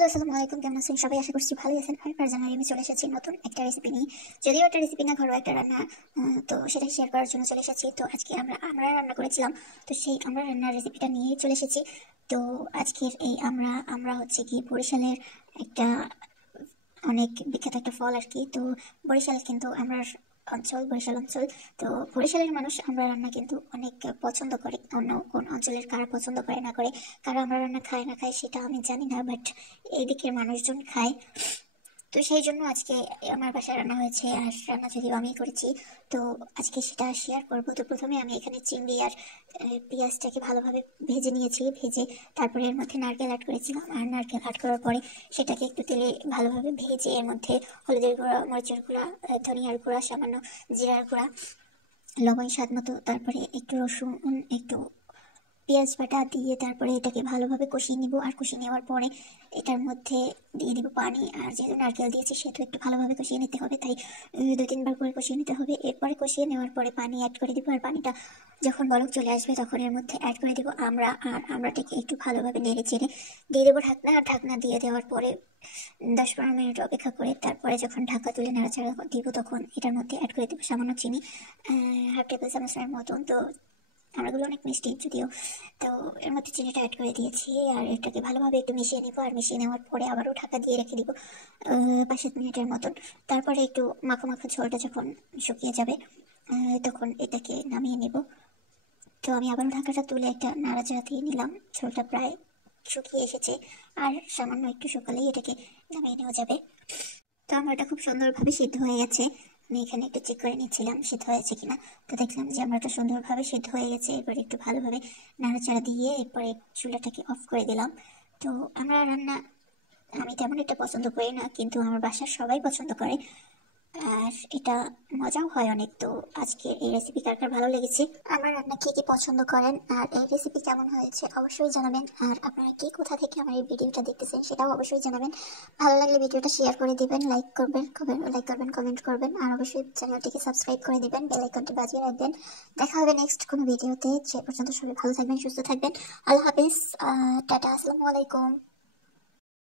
Hello আসসালামু আলাইকুম, কেমন আছেন সবাই? আশা করছি ভালোই আছেন। আর জানুয়ারি আমি চলে এসেছি নতুন একটা রেসিপি নিয়ে। যদিও একটা রেসিপি না, ঘরোয়া একটা রান্না, তো সেটাই শেয়ার করার জন্য চলে এসেছি। তো আজকে আমরা রান্না করেছিলাম, তো সেই আমরা রান্নার রেসিপিটা নিয়েই চলে এসেছি। তো আজকের এই আমরা হচ্ছে কি বরিশালের একটা অনেক বিখ্যাত একটা ফল আর কি। তো বরিশাল কিন্তু বরিশাল অঞ্চল। তো বরিশালের মানুষ আমরা রান্না কিন্তু অনেক পছন্দ করে। অন্য কোন অঞ্চলের কারা পছন্দ করে না করে, কারা আমরা রান্না খায় না খায় সেটা আমি জানি না, বাট এই দিকের মানুষজন খায়। তো সেই জন্য আজকে আমার বাসায় রান্না হয়েছে, আর রান্না যদিও আমি করেছি, তো আজকে সেটা শেয়ার করব। তো প্রথমে আমি এখানে চিংড়ি আর পেঁয়াজটাকে ভালোভাবে ভেজে নিয়েছি। ভেজে তারপরে এর মধ্যে নারকেল অ্যাড করেছিলাম, আর নারকেল অ্যাড করার পরে সেটাকে একটু তেলে ভালোভাবে ভেজে এর মধ্যে হলুদের গুঁড়া, মরিচের গুঁড়া, ধনিয়ার গুঁড়া, সামান্য জিরার গুঁড়া, লবণ স্বাদ মতো, তারপরে একটু রসুন, একটু পেঁয়াজ বাটা দিয়ে তারপরে এটাকে ভালোভাবে কষিয়ে নিব। আর কষিয়ে নেওয়ার পরে এটার মধ্যে দিয়ে দিব পানি। আর যেহেতু নারকেল দিয়েছি সেহেতু একটু ভালোভাবে কষিয়ে নিতে হবে, তাই 2-3 বার করে কষিয়ে নিতে হবে। এরপরে কষিয়ে নেওয়ার পরে পানি অ্যাড করে দিব। আর পানিটা যখন বলক চলে আসবে তখন এর মধ্যে অ্যাড করে দিব আমরাটাকে একটু ভালোভাবে নেড়ে চেড়ে দিয়ে দেবো ঢাকনা। আর ঢাকনা দিয়ে দেওয়ার পরে 10-15 মিনিট অপেক্ষা করে তারপরে যখন ঢাকা তুলে নাড়াচাড়া দিব তখন এটার মধ্যে অ্যাড করে দেবো সামান্য চিনি, 1/2 টেবিল চামচের মতন। তো আমরাগুলো অনেক মিষ্টি যদিও, তো এর মধ্যে চিনিটা অ্যাড করে দিয়েছি। আর এটাকে ভালোভাবে একটু মিশিয়ে নিব। আর মিশিয়ে নেওয়ার পরে আবারও ঢাকা দিয়ে রেখে দিব 5-7 মিনিটের মতন। তারপরে একটু মাখো মাখো ঝোলটা যখন শুকিয়ে যাবে তখন এটাকে নামিয়ে নিব। তো আমি আবারও ঢাকাটা তুলে একটা নাড়াচাড়া দিয়ে নিলাম। ঝোলটা প্রায় শুকিয়ে এসেছে, আর সামান্য একটু শুকালেই এটাকে নামিয়ে নেওয়া যাবে। তো আমার এটা খুব সুন্দরভাবে সিদ্ধ হয়ে গেছে। আমি এখানে একটু চেক করে নিচ্ছিলাম সিদ্ধ হয়েছে কিনা। তো দেখলাম যে আমার এটা সুন্দরভাবে সিদ্ধ হয়ে গেছে। এরপরে একটু ভালোভাবে নাড়াচাড়া দিয়ে এরপরে চুলাটাকে অফ করে দিলাম। তো আমরা রান্না আমি তেমন একটা পছন্দ করি না, কিন্তু আমার বাসার সবাই পছন্দ করে, আর এটা মজাও হয় অনেক। তো আজকে এই রেসিপি কার কার ভালো লেগেছে, আমার রান্না কে কে পছন্দ করেন, আর এই রেসিপি কেমন হয়েছে অবশ্যই জানাবেন। আর আপনারা কে কোথা থেকে আমার এই ভিডিওটা দেখতেছেন সেটাও অবশ্যই জানাবেন। ভালো লাগলে ভিডিওটা শেয়ার করে দিবেন, লাইক করবেন, কমেন্ট করবেন, আর অবশ্যই চ্যানেলটিকে সাবস্ক্রাইব করে দিবেন, বেল আইকনটি বাজিয়ে রাখবেন। দেখা হবে নেক্সট কোনো ভিডিওতে। সে পর্যন্ত সবাই ভালো থাকবেন, সুস্থ থাকবেন। আল্লাহ হাফিজ, টাটা, আসসালামু আলাইকুম।